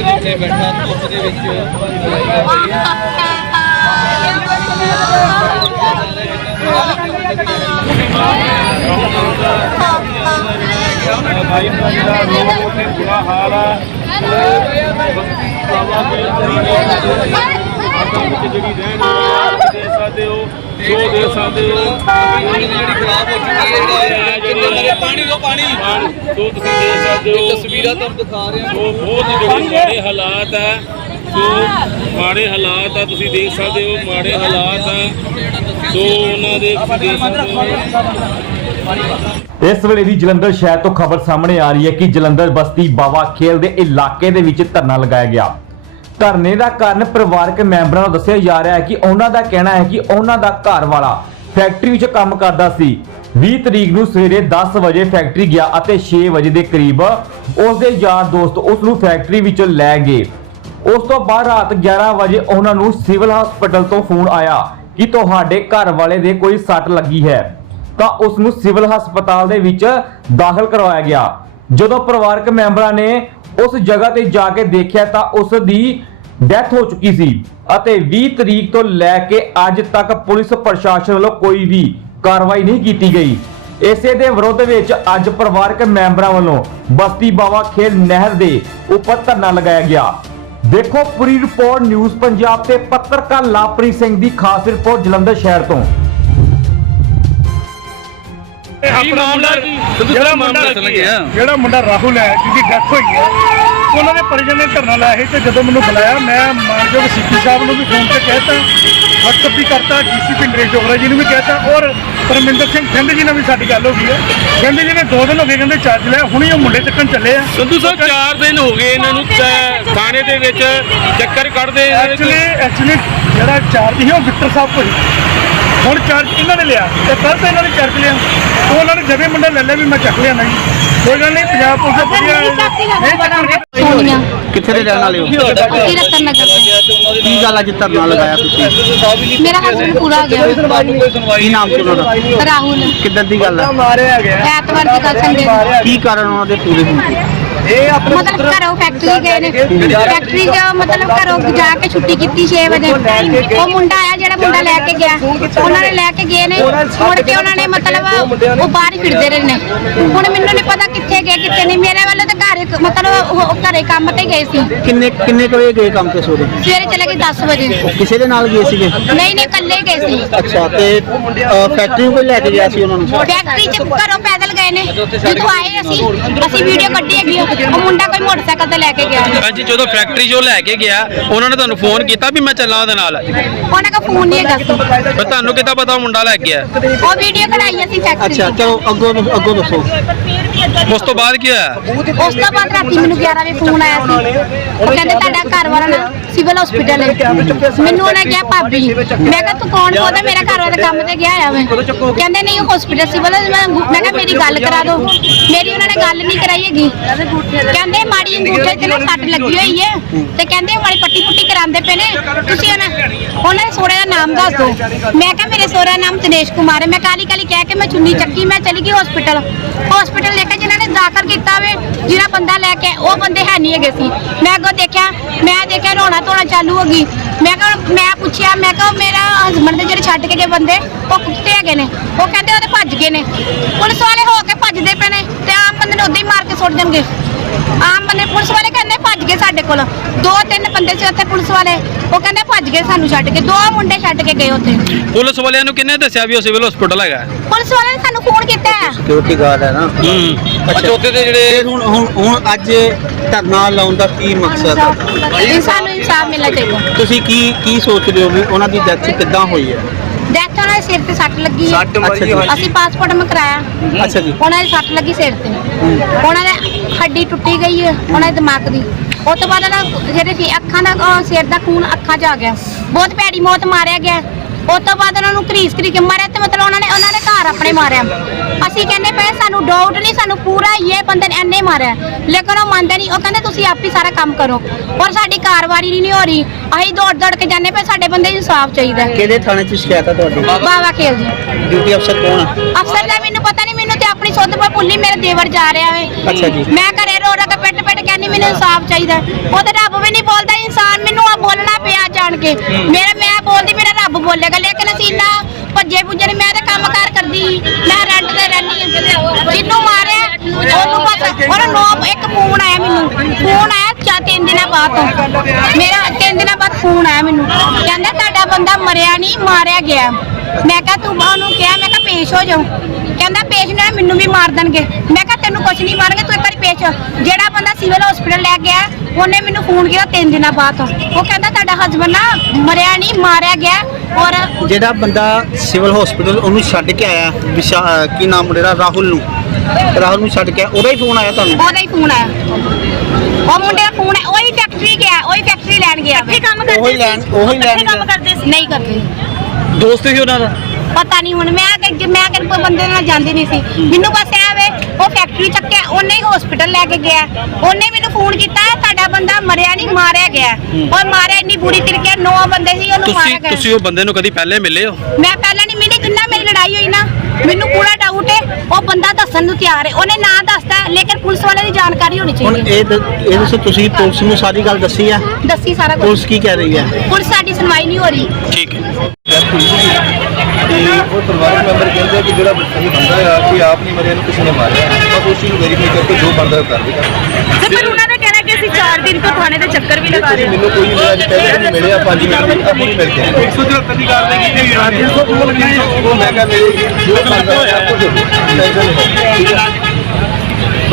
ਦੇ ਉੱਤੇ ਬੈਠਾ ਧੁੱਪ ਦੇ ਵਿੱਚ ਭਾਈ ਦਾ ਜਿਹੜਾ ਰੋਡ ਤੇ ਬੁਰਾ ਹਾਲ ਆ ਜਿਹੜੀ ਰਹਿਣ ਦੇ ਸਕਦੇ ਹੋ ਸੋ ਦੇ ਸਕਦੇ ਹੋ। ਜਿਹੜੀ ਖਰਾਬ ਹੋ ਚੁੱਕੀ ਹੈ ਜਿਹੜਾ ਪਾਣੀ ਦੋ ਪਾਣੀ। ਸੋ ਤੁਸੀਂ ਦੇ ਸਕਦੇ ਹੋ ਤਸਵੀਰਾਂ ਤੁਹਾਨੂੰ ਦਿਖਾ ਰਹੇ ਹਾਂ। ਸੋ ਬਹੁਤ ਜਿਹੜੇ ਮਾੜੇ ਹਾਲਾਤ ਆ ਸੋ ਮਾੜੇ ਹਾਲਾਤ ਆ ਤੁਸੀਂ ਦੇਖ ਸਕਦੇ ਹੋ ਮਾੜੇ ਹਾਲਾਤ ਆ। ਸੋ ਉਹਨਾਂ ਦੇ ਤੁਸੀਂ ਦੇਖ ਸਕਦੇ ਹੋ। ਇਸ ਵੇਲੇ ਦੀ ਜਲੰਧਰ ਸ਼ਹਿਰ ਤੋਂ ਖਬਰ ਸਾਹਮਣੇ ਆ ਰਹੀ ਹੈ ਕਿ ਜਲੰਧਰ ਬਸਤੀ ਬਾਵਾ ਖੇਲ ਦੇ ਇਲਾਕੇ ਦੇ ਵਿੱਚ ਧਰਨਾ ਲਗਾਇਆ ਗਿਆ। ਧਰਨੇ ਦਾ ਕਾਰਨ ਪਰਿਵਾਰਕ ਮੈਂਬਰਾਂ ਨੂੰ ਦੱਸਿਆ ਜਾ ਰਿਹਾ ਹੈ ਕਿ ਉਹਨਾਂ ਦਾ ਕਹਿਣਾ ਹੈ ਕਿ ਉਹਨਾਂ ਦਾ ਘਰ ਵਾਲਾ ਫੈਕਟਰੀ ਵਿੱਚ ਕੰਮ ਕਰਦਾ ਸੀ। 20 ਤਰੀਕ ਨੂੰ ਸਵੇਰੇ 10 ਵਜੇ ਫੈਕਟਰੀ ਗਿਆ ਅਤੇ 6 ਵਜੇ ਦੇ ਕਰੀਬ ਉਸ ਦੇ ਯਾਰ ਦੋਸਤ ਉਸ ਨੂੰ ਫੈਕਟਰੀ ਵਿੱਚੋਂ ਲੈ ਗਏ। ਉਸ ਤੋਂ ਬਾਅਦ ਰਾਤ 11 ਵਜੇ ਉਹਨਾਂ ਨੂੰ ਸਿਵਲ ਹਸਪੀਟਲ ਤੋਂ ਫੋਨ ਆਇਆ ਕਿ ਤੁਹਾਡੇ ਘਰ ਵਾਲੇ ਦੇ ਕੋਈ ਸੱਟ ਲੱਗੀ ਹੈ। ਤਾਂ ਉਸ ਨੂੰ ਸਿਵਲ ਹਸਪਤਾਲ ਦੇ ਵਿੱਚ ਦਾਖਲ ਕਰਵਾਇਆ ਗਿਆ। ਜਦੋਂ ਪਰਿਵਾਰਕ ਮੈਂਬਰਾਂ ਨੇ ਉਸ ਜਗ੍ਹਾ ਤੇ ਜਾ ਕੇ ਦੇਖਿਆ ਤਾਂ ਉਸ ਦੀ ਡੈਥ ਹੋ ਚੁੱਕੀ ਸੀ ਅਤੇ 20 ਤਰੀਕ ਤੋਂ ਲੈ ਕੇ ਅੱਜ ਤੱਕ ਪੁਲਿਸ ਪ੍ਰਸ਼ਾਸਨ ਵੱਲੋਂ ਕੋਈ ਵੀ ਕਾਰਵਾਈ ਨਹੀਂ ਕੀਤੀ ਗਈ। ਇਸੇ ਦੇ ਵਿਰੋਧ ਵਿੱਚ ਅੱਜ ਪਰਿਵਾਰਕ ਮੈਂਬਰਾਂ ਵੱਲੋਂ ਬਸਤੀ ਬਾਵਾ ਖੇਲ ਨਹਿਰ ਦੇ ਉੱਪਰ ਧਰਨਾ ਲਗਾਇਆ ਗਿਆ। ਦੇਖੋ, ਪੂਰੀ ਰਿਪੋਰਟ, ਨਿਊਜ਼ ਪੰਜਾਬ ਤੇ ਪੱਤਰਕਾਰ ਲਾਪਰੀ ਸਿੰਘ ਦੀ ਖਾਸ ਰਿਪੋਰਟ ਜਲੰਧਰ ਸ਼ਹਿਰ ਤੋਂ। ਕੀ ਮਾਮਲਾ ਕੀ ਜਿਹੜਾ ਮੁੰਡਾ। ਜਿਹੜਾ ਰਾਹੁਲ ਹੈ ਜਿਹਦੀ ਡੈਥ ਹੋਈ ਹੈ ਉਹਨਾਂ ਦੇ ਪਰਿਜਨ ਨੇ ਧਰਨਾ ਲਾਇਆ ਸੀ ਤੇ ਜਦੋਂ ਮੈਨੂੰ ਬੁਲਾਇਆ ਮੈਂ ਮਾਨਯੋਗ ਸੀਪੀ ਸਾਹਿਬ ਨੂੰ ਵੀ ਫੋਨ ਤੇ ਕਹਿਤਾ WhatsApp ਵੀ ਕਰਤਾ ਡੀਸੀਪੀ ਨਰੇਸ਼ ਜੋਗਰਾ ਜੀ ਨੂੰ ਵੀ ਕਹਿਤਾ ਔਰ ਪਰਮਿੰਦਰ ਸਿੰਘ ਸਿੰਧ ਜੀ ਨਾਲ ਵੀ ਸਾਡੀ ਗੱਲ ਹੋ ਗਈ ਹੈ ਕਹਿੰਦੇ ਜੀ ਨੇ ਦੋ ਦਿਨ ਹੋ ਗਏ ਕਹਿੰਦੇ ਚਾਰਜ ਲਿਆ ਹੁਣੇ ਉਹ ਮੁੰਡੇ ਚੱਕਣ ਚੱਲੇ ਆ ਸੰਧੂ ਸਾਹਿਬ 4 ਦਿਨ ਹੋ ਗਏ ਇਹਨਾਂ ਨੂੰ ਤੈ- ਥਾਣੇ ਦੇ ਵਿੱਚ ਚੱਕਰ ਕੱਢਦੇ ਇਹਨਾਂ ਦੇ ਐਕਚੁਅਲੀ ਐਕਚੁਅਲੀ ਜਿਹੜਾ ਚਾਰਜ ਸੀ ਉਹ ਵਿਕਟਰ ਸਾਹਿਬ ਕੋਲ ਸੀ। ਹੁਣ ਚਾਰਜ ਇਹਨਾਂ ਨੇ ਲਿਆ ਤੇ ਕੱਲ ਤਾਂ ਇਹਨਾਂ ਨੇ ਚਾਰਜ ਲਿਆ। ਉਹ ਉਹਨਾਂ ਨੇ ਜਦੇ ਮੁੰਡਾ ਲੈ ਲਿਆ ਵੀ ਮੈਂ ਚੱਕ ਲਿਆ ਨਹੀਂ। ਕੋਈ ਗੱਲ ਨਹੀਂ ਪੰਜਾਬ ਪੁਲਿਸ ਦਾ ਵਧੀਆ ਨਹੀਂ ਕਿੱਥੇ ਦੇ ਰਹਿਣ ਵਾਲੇ ਹੋ? ਅਸੀਂ ਰਤਨ ਨਗਰ ਦੇ ਕੀ ਗੱਲ ਅੱਜ ਧਰਨਾ ਲਗਾਇਆ ਤੁਸੀਂ? ਮੇਰਾ ਹਸਬੰਦ ਪੂਰਾ ਗਿਆ। ਕੀ ਨਾਮ ਸੀ ਉਹਨਾਂ ਦਾ? ਰਾਹੁਲ। ਕਿੱਦਾਂ ਦੀ ਗੱਲ ਹੈ ਐਤਵਾਰ ਦੀ ਗੱਲ ਸੰਡੇ ਕੀ ਕਾਰਨ ਉਹਨਾਂ ਦੇ ਪੂਰੇ ਹੋਣ? ਦੇ ਮਤਲਬ ਘਰੋਂ ਫੈਕਟਰੀ ਗਏ ਨੇ। ਫੈਕਟਰੀ ਚ ਮਤਲਬ ਘਰੋਂ ਜਾ ਕੇ ਛੁੱਟੀ ਕੀਤੀ 6 ਵਜੇ। ਉਹ ਮੁੰਡਾ ਆਇਆ ਜਿਹੜਾ ਮੁੰਡਾ ਲੈ ਕੇ ਗਿਆ। ਉਹਨਾਂ ਨੇ ਲੈ ਕੇ ਗਏ ਨੇ। ਮੁੜ ਕੇ ਉਹਨਾਂ ਨੇ ਮਤਲਬ ਉਹ ਬਾਹਰ ਹੀ ਫਿਰਦੇ ਰਹੇ ਨੇ ਹੁਣ ਮੈਨੂੰ ਨਹੀਂ ਪਤਾ ਕਿੱਥੇ ਗਏ ਕਿੱਥੇ ਨਹੀਂ। ਮੇਰੇ ਵੱਲੋਂ ਤਾਂ ਘਰ ਉਹ ਘਰੇ ਕੰਮ ਤੇ ਗਏ ਸੀ। ਕਿੰਨੇ ਕਿੰਨੇ ਕੁ ਵਜੇ ਗਏ ਕੰਮ ਤੇ ਸੋਰੇ ਸਵੇਰੇ ਚਲੇ ਗਏ 10 ਵਜੇ। ਕਿਸੇ ਦੇ ਨਾਲ ਗਏ ਸੀਗੇ? ਨਹੀਂ ਨਹੀਂ ਇਕੱਲੇ ਗਏ ਸੀ। ਅੱਛਾ ਤੇ ਫੈਕਟਰੀ ਕੋਈ ਲੈ ਕੇ ਗਿਆ ਸੀ ਉਹਨਾਂ ਨੂੰ? ਫੈਕਟਰੀ ਚ ਘਰੋਂ ਪੈਦਲ ਗਏ ਨੇ। ਜਦੋਂ ਆਏ ਅਸੀਂ ਅਸੀਂ ਵੀਡੀਓ ਕੱਢੀ ਹੈਗੀ ਆ। ਉਹ ਮੁੰਡਾ ਕੋਈ ਮੋਟਰਸਾਈਕਲ ਤੇ ਲੈ ਕੇ ਗਿਆ। ਹਾਂਜੀ ਜਦੋਂ ਫੈਕਟਰੀ 'ਚੋਂ ਲੈ ਕੇ ਗਿਆ ਉਹਨਾਂ ਨੇ ਤੁਹਾਨੂੰ ਫੋਨ ਕੀਤਾ ਵੀ ਮੈਂ ਚੱਲਾਂ ਉਹਦੇ ਨਾਲ? ਉਹਨਾਂ ਦਾ ਫੋਨ ਨਹੀਂ ਹੈਗਾ ਸੀ। ਪਰ ਤੁਹਾਨੂੰ ਕਿੱਦਾਂ ਪਤਾ ਉਹ ਮੁੰਡਾ ਲੈ ਕੇ ਗਿਆ? ਉਹ ਵੀਡੀਓ ਕਢਾਈ ਅਸੀਂ ਫੈਕਟਰੀ ਅੱਛਾ ਚਲੋ ਅੱਗੋਂ ਅੱਗੋਂ ਦੱਸੋ। ਉਸ ਤੋਂ ਬਾਅਦ ਕੀ ਹੋਇਆ? ਉਸ ਤੋਂ ਬਾਅਦ ਰਾਤੀ ਮੈਨੂੰ 11 ਵਜੇ ਫੋਨ ਆਇਆ ਸੀ। ਉਹ ਕਹਿੰਦੇ ਤੁਹਾਡਾ ਘਰ ਵਾਲਾ ਨਾ ਸਿਵਲ ਹਸਪੀਟਲ ਹੈ। ਮੈਨੂੰ ਉਹਨੇ ਕਿਹਾ, ਭਾਬੀ, ਮੈਂ ਕਿਹਾ, ਤੂੰ ਕੌਣ ਬੋਲਦਾ ਮੇਰਾ ਘਰ ਵਾਲਾ ਕੰਮ ਤੇ ਗਿਆ ਆ ਵੇ। ਕਹਿੰਦੇ, ਨਹੀਂ, ਉਹ ਹਸਪੀਟਲ ਸਿਵਲ ਮੈਂ ਕਿਹਾ, ਮੇਰੀ ਗੱਲ ਕਰਾ ਦਿਓ ਮੇਰੀ ਉਹਨਾਂ ਨੇ ਗੱਲ ਨਹੀਂ ਕਰਾਈ ਹੈਗੀ। ਕਹਿੰਦੇ, ਮਾੜੀ ਅੰਗੂਠੇ ਤੇ ਨਾ ਸੱਟ ਲੱਗੀ ਹੋਈ ਹੈ। ਤੇ ਕਹਿੰਦੇ ਮਾੜੀ ਪੱਟੀ ਪੁੱਟੀ ਕਰਾਉਂਦੇ ਪਏ ਨੇ। ਤੁਸੀਂ ਉਹਨਾਂ ਉਹਨਾਂ ਦੇ ਸੋਹਰੇ ਦਾ ਨਾਮ ਦੱਸ ਦਿਓ ਮੈਂ ਕਿਹਾ ਮੇਰੇ ਸੋਹਰੇ ਦਾ ਨਾਮ ਦਿਨੇਸ਼ ਕੁਮਾਰ ਹੈ। ਮੈਂ ਕਾਲੀ ਕਾਲੀ ਕਹਿ ਕੇ ਮੈਂ ਚੁੰਨੀ ਚੱਕੀ, ਮੈਂ ਚਲੀ ਗਈ ਹਸਪੀਟਲ ਹਸਪੀਟਲ ਲੈ ਕੇ ਜਿਨ੍ਹਾਂ ਨੇ ਦਾਖਲ ਕੀਤਾ ਵੇ, ਜਿਹੜਾ ਬੰਦਾ ਲੈ ਕੇ ਉਹ ਬੰਦੇ ਹੈ ਨਹੀਂ ਹੈਗੇ ਸੀ। ਮੈਂ ਅੱਗੋਂ ਦੇਖਿਆ, ਮੈਂ ਦੇਖਿਆ ਰੋਣਾ ਧੋਣਾ ਚਾਲੂ ਹੋ ਗਈ। ਮੈਂ ਕਿਹਾ, ਮੈਂ ਪੁੱਛਿਆ, ਮੈਂ ਕਿਹਾ ਮੇਰਾ ਹਸਬੰਡ ਦੇ ਜਿਹੜੇ ਛੱਡ ਕੇ ਗਏ ਬੰਦੇ, ਉਹ ਕੁੱਤੇ ਹੈਗੇ ਨੇ। ਉਹ ਕਹਿੰਦੇ ਉਹਦੇ ਭੱਜ ਗਏ ਨੇ। ਪੁਲਿਸ ਵਾਲੇ ਹੋ ਕੇ ਭੱਜਦੇ ਪਏ ਨੇ ਤੇ ਆਮ ਬੰਦੇ ਨੂੰ ਉਦਾਂ ਹੀ ਮਾਰ ਕੇ ਸੁੱਟ ਦੇਣਗੇ। ਆਮ ਬੰਦੇ ਪੁਲਿਸ ਵਾਲੇ ਕਹਿੰਦੇ ਭੱਜ ਗਏ ਸਾਡੇ ਕੋਲ। ਦੋ ਤਿੰਨ ਬੰਦੇ ਸੀ ਉੱਥੇ ਪੁਲਿਸ ਵਾਲੇ। ਉਹ ਕਹਿੰਦੇ ਭੱਜ ਗਏ ਸਾਨੂੰ ਛੱਡ ਕੇ। ਦੋ ਮੁੰਡੇ ਛੱਡ ਕੇ ਗਏ ਉੱਥੇ। ਪੁਲਿਸ ਵਾਲਿਆਂ ਨੂੰ ਕਿੰਨੇ ਦੱਸਿਆ ਵੀ ਉਹ ਸਿਵਲ ਹਸਪੀਟਲ ਹੈਗਾ? ਪੁਲਿਸ ਵਾਲਿਆਂ ਨੇ ਸਾਨੂੰ ਫੋਨ ਕੀਤਾ ਹੈ। ਸਿਕਿਉਰਿਟੀ ਗਾਰਡ ਹੈ ਨਾ। ਹੂੰ। ਅੱਛਾ। ਚੌਥੇ ਦੇ ਜਿਹੜੇ ਹੁਣ ਹੁਣ ਹੁਣ ਅੱਜ ਧਰਨਾ ਲਾਉਣ ਦਾ ਕੀ ਮਕਸਦ ਹੈ ਇਹ ਸਾਨੂੰ ਇਨਸਾਫ ਮਿਲਣਾ ਚਾਹੀਦਾ। ਤੁਸੀਂ ਕੀ ਕੀ ਸੋਚਦੇ ਹੋ ਵੀ ਉਹਨਾਂ ਦੀ ਡੈਥ ਕਿੱਦਾਂ ਹੋਈ ਹੈ? ਡੈਥ ਉਹਨਾਂ ਦੇ ਸਿਰ ਤੇ ਸੱਟ ਲੱਗੀ ਹੈ। ਅੱਛਾ ਜੀ। ਅਸੀਂ ਪਾਸਪੋਰਟ ਮਕਰਾਇਆ ਅੱਛਾ ਜੀ। ਉਹਨਾਂ ਦੀ ਸੱਟ ਲੱਗੀ ਸਿਰ ਤੇ। ਉਹਨਾਂ ਦੇ ਹੱਡੀ ਟੁੱਟੀ ਗਈ ਹੈ ਉਹਨਾਂ ਦੇ ਦਿਮਾਗ ਦੀ। ਉਹ ਤੋਂ ਬਾਅਦ ਉਹਨਾਂ ਜਿਹੜੇ ਸੀ ਅੱਖਾਂ ਦਾ ਅਹ ਸਿਰ ਦਾ ਖੂਨ ਅੱਖਾਂ 'ਚ ਆ ਗਿਆ। ਬਹੁਤ ਭੈੜੀ ਮੌਤ ਮਾਰਿਆ ਗਿਆ। ਉਹ ਤੋਂ ਬਾਅਦ ਉਹਨਾਂ ਨੂੰ ਘਰੀਸ ਘਰੀ ਕੇ ਮਾਰਿਆ ਤੇ ਮਤਲਬ ਉਹਨਾਂ ਨੇ ਉਹਨਾਂ ਦੇ ਘਰ ਆਪਣੇ ਮਾਰਿਆ। ਅਸੀਂ ਕਹਿੰਦੇ ਪਏ ਸਾਨੂੰ ਡਾਊਟ ਨਹੀਂ ਸਾਨੂੰ ਪੂਰਾ ਇਹ ਬੰਦੇ ਨੇ ਐਨੇ ਮਾਰਿਆ। ਲੇਕਿਨ ਉਹ ਮੰਨਦੇ ਨਹੀਂ ਉਹ ਕਹਿੰਦੇ ਤੁਸੀਂ ਆਪ ਹੀ ਸਾਰਾ ਕੰਮ ਕਰੋ। ਔਰ ਸਾਡੀ ਕਾਰਵਾਈ ਨਹੀਂ ਹੋ ਰਹੀ। ਅਸੀਂ ਦੌੜ ਦੌੜ ਕੇ ਜਾਂਦੇ ਪਏ ਸਾਡੇ ਬੰਦੇ ਨੂੰ ਇਨਸਾਫ ਚਾਹੀਦਾ ਹੈ। ਕਿਹੜੇ ਥਾਣੇ 'ਚ ਸ਼ਿਕਾਇਤ ਹੈ ਤੁਹਾਡੀ? ਬਾਵਾ ਖੇਲ ਜੀ। ਡਿਊਟੀ ਅਫਸਰ ਕੌਣ ਆ? ਅਫਸਰ ਦਾ ਮੈਨੂੰ ਪਤਾ ਨਹੀਂ ਮੈਨੂੰ ਤੇ ਆਪਣੀ ਸੁੱਧ ਪਰ ਭੁੱਲੀ ਮੇਰੇ ਦੇਵਰ ਜਾ ਰਿਹਾ ਵੇ। ਅੱਛਾ ਜੀ। ਮੈਂ ਘਰੇ ਰੋ ਰਾ ਕੇ ਪਿੱਟ ਪਿੱਟ ਕਹਿੰਦੀ ਮੈਨੂੰ ਇਨਸਾਫ ਚਾਹੀਦਾ। ਉਹ ਤੇ ਰੱਬ ਵੀ ਨਹੀਂ ਬੋਲਦਾ ਇਨਸਾਨ ਮੈਨੂੰ ਆ ਬੋਲਣਾ ਪਿਆ ਜਾਣ ਕੇ। ਮੇਰਾ ਮੈਂ ਬੋਲਦੀ ਮੇਰਾ ਰੱਬ ਬੋਲੇਗਾ ਲੇਕਿਨ ਅਸੀਂ ਨਾ ਭੱਜੇ ਭੁੱਜੇ ਨੀ, ਮੈਂ ਤਾਂ ਕੰਮ ਕਾਰ ਮੈਂ ਰੈਂਟ ਤੇ ਰਹਿੰਦੀ ਹਾਂ। ਜਿਹਨੂੰ ਮਾਰਿਆ, ਉਹਨੂੰ ਬਸ ਉਹਨੂੰ ਨੋ, ਇੱਕ ਫੋਨ ਆਇਆ ਮੈਨੂੰ। ਫੋਨ ਆਇਆ ਚਾ ਤਿੰਨ ਦਿਨਾਂ ਬਾਅਦ ਤੋਂ। ਮੇਰਾ ਤਿੰਨ ਦਿਨਾਂ ਬਾਅਦ ਫੋਨ ਆਇਆ ਮੈਨੂੰ। ਕਹਿੰਦਾ ਤੁਹਾਡਾ ਬੰਦਾ ਮਰਿਆ ਨਹੀਂ ਮਾਰਿਆ ਗਿਆ। ਮੈਂ ਕਿਹਾ ਤੂੰ ਉਹਨੂੰ ਕਿਹਾ ਮੈਂ ਕਿਹਾ ਪੇਸ਼ ਹੋ ਜਾਓ। ਕਹਿੰਦਾ ਪੇਸ਼ ਨਾ, ਮੈਨੂੰ ਵੀ ਮਾਰ ਦੇਣਗੇ। ਮੈਂ ਕਿਹਾ ਤੈਨੂੰ ਕੁਝ ਨਹੀਂ ਮਾਰਨਗੇ, ਤੂੰ ਇੱਕ ਵਾਰੀ ਪੇਸ਼ ਜਿਹੜਾ ਬੰਦਾ ਸਿਵਲ ਹਸਪੀਟਲ ਲੈ ਗਿਆ, ਉਹਨੇ ਮੈਨੂੰ ਫੋਨ ਕੀਤਾ ਤਿੰਨ ਦਿਨਾਂ ਬਾਅਦ ਤੋਂ। ਉਹ ਕਹਿੰਦਾ ਤੁਹਾਡਾ ਹਸਬੰਦ ਨਾ ਮਰਿਆ ਨਹੀਂ ਮਾਰਿਆ ਗਿਆ। ਔਰ ਜਿਹੜਾ ਬੰਦਾ ਸਿਵਲ ਹਸਪੀਟਲ ਉਹਨੂੰ ਛੱਡ ਕੇ ਆਇਆ ਵਿਸ਼ਾ ਅਹ ਕੀ ਨਾਮ ਜਿਹੜਾ ਰਾਹੁਲ ਨੂੰ? ਰਾਹੁਲ ਨੂੰ ਛੱਡ ਕੇ ਆਇਆ, ਉਹਦਾ ਹੀ ਫੋਨ ਆਇਆ ਤੁਹਾਨੂੰ? ਉਹਦਾ ਹੀ ਫੋਨ ਆਇਆ। ਉਹ ਮੁੰਡੇ ਦਾ ਫੋਨ ਹੈ ਉਹੀ ਫੈਕਟਰੀ ਗਿਆ ਉਹੀ ਫੈਕਟਰੀ ਲੈਣ ਗਿਆ ਇੱਥੇ ਕੰਮ ਉਹੀ ਲੈਣ ਉਹੀ ਲੈਣ ਗਿਆ। ਕਰਦੇ ਸੀ? ਨਹੀਂ ਕਰਦੇ। ਦੋਸਤ ਸੀ ਉਹਨਾਂ ਦਾ? ਪਤਾ ਨਹੀਂ ਹੁਣ ਮੈਂ ਕਿ ਮੈਂ ਕਿ ਕੋਈ ਬੰਦੇ ਨਾਲ ਜਾਂਦੀ ਨਹੀਂ ਸੀ। ਮੈਨੂੰ ਬਸ ਵੇ ਉਹ ਫੈਕਟਰੀ ਚੱਕਿਆ ਉਹਨੇ ਹੀ ਹਸਪੀਟਲ ਲੈ ਕੇ ਗਿਆ। ਉਹਨੇ ਮੈਨੂੰ ਫੋਨ ਕੀਤਾ ਤੁਹਾਡਾ ਬੰਦਾ ਮਰਿਆ ਨਹੀਂ ਮਾਰਿਆ ਗਿਆ। ਔਰ ਮਾਰਿਆ ਇੰਨੀ ਬੁਰੀ ਤਰੀਕੇ ਨੌ ਬੰਦੇ ਸੀ ਉਹਨੂੰ ਮਾਰਿਆ ਤੁਸੀਂ ਗਿਆ। ਤੁਸੀਂ ਉਹ ਬੰਦੇ ਨੂੰ ਕਦੀ ਪਹਿਲੇ ਮਿਲੇ ਹੋ? ਮੈਂ ਪਹਿਲਾਂ ਨਹੀਂ ਮਿਲੀ ਜਿੰਨਾ ਮੇਰੀ ਲੜਾਈ ਹੋਈ ਨਾ ਮੈਨੂੰ ਪੂਰਾ ਡਾਊਟ ਹੈ ਉਹ ਬੰਦਾ ਦੱਸਣ ਨੂੰ ਤਿਆਰ ਹੈ ਉਹਨੇ ਨਾਂ ਦੱਸਤਾ ਲੇਕਿਨ ਪੁਲਿਸ ਵਾਲੇ ਦੀ ਜਾਣਕਾਰੀ ਹੋਣੀ ਹੁਣ ਚਾਹੀਦੀ ਇਹ ਦ- ਇਹ ਦੱਸੋ ਤੁਸੀਂ ਪੁਲਿਸ ਨੂੰ ਸਾਰੀ ਗੱਲ ਦੱਸੀ ਆ? ਦੱਸੀ ਸਾਰਾ ਕੁਝ ਪੁਲਿਸ ਕੀ ਕਹਿ ਰਹੀ ਹੈ? ਪੁਲਿਸ ਸਾਡੀ ਸੁਣਵਾਈ ਨਹੀਂ ਹੋ ਰਹੀ। ਠੀਕ ਹੈ। ਤੇ ਉਹ ਪਰਿਵਾਰਕ ਮੈਂਬਰ ਕਹਿੰਦੇ ਆ ਕਿ ਜਿਹੜਾ ਇਹ ਬੰਦਾ ਆ ਕਿ ਆਪ ਨਹੀਂ ਮਰਿਆ ਨੂੰ ਕਿਸੇ ਨੇ ਮਾਰਿਆ। ਬਸ ਉਸ ਚੀਜ਼ ਨੂੰ ਵੈਰੀਫਾਈ ਕਰਕੇ ਜੋ ਉਹ ਕਰ ਦੇਗਾ ਤੇ ਪਰ ਉਹਨਾਂ ਦਾ ਕਹਿਣਾ ਕਿ ਅਸੀਂ 4 ਦਿਨ ਤੋਂ ਥਾਣੇ ਦੇ ਚੱਕਰ ਵੀ ਲਗਾ ਰਹੇ ਹਾਂ। ਮੈਨੂੰ ਕੋਈ ਨਹੀਂ ਅੱਜ ਪਹਿਲੇ ਨਹੀਂ ਮਿਲਿਆ 5 ਮਿੰਟ ਦੀ ਆਪਣੀ ਮਿਲ ਕੇ 174 ਦੀ ਕਾਰਵਾਈ ਕੀਤੀ ਹੋਈ ਹੈ ਉਹ ਮੈਂ ਕਿਹਾ ਮੇਰੇ ਜੋ ਬਣਦਾ ਹੈ ਕੁਝ ਟੈਨਸ਼ਨ ਨਹੀਂ।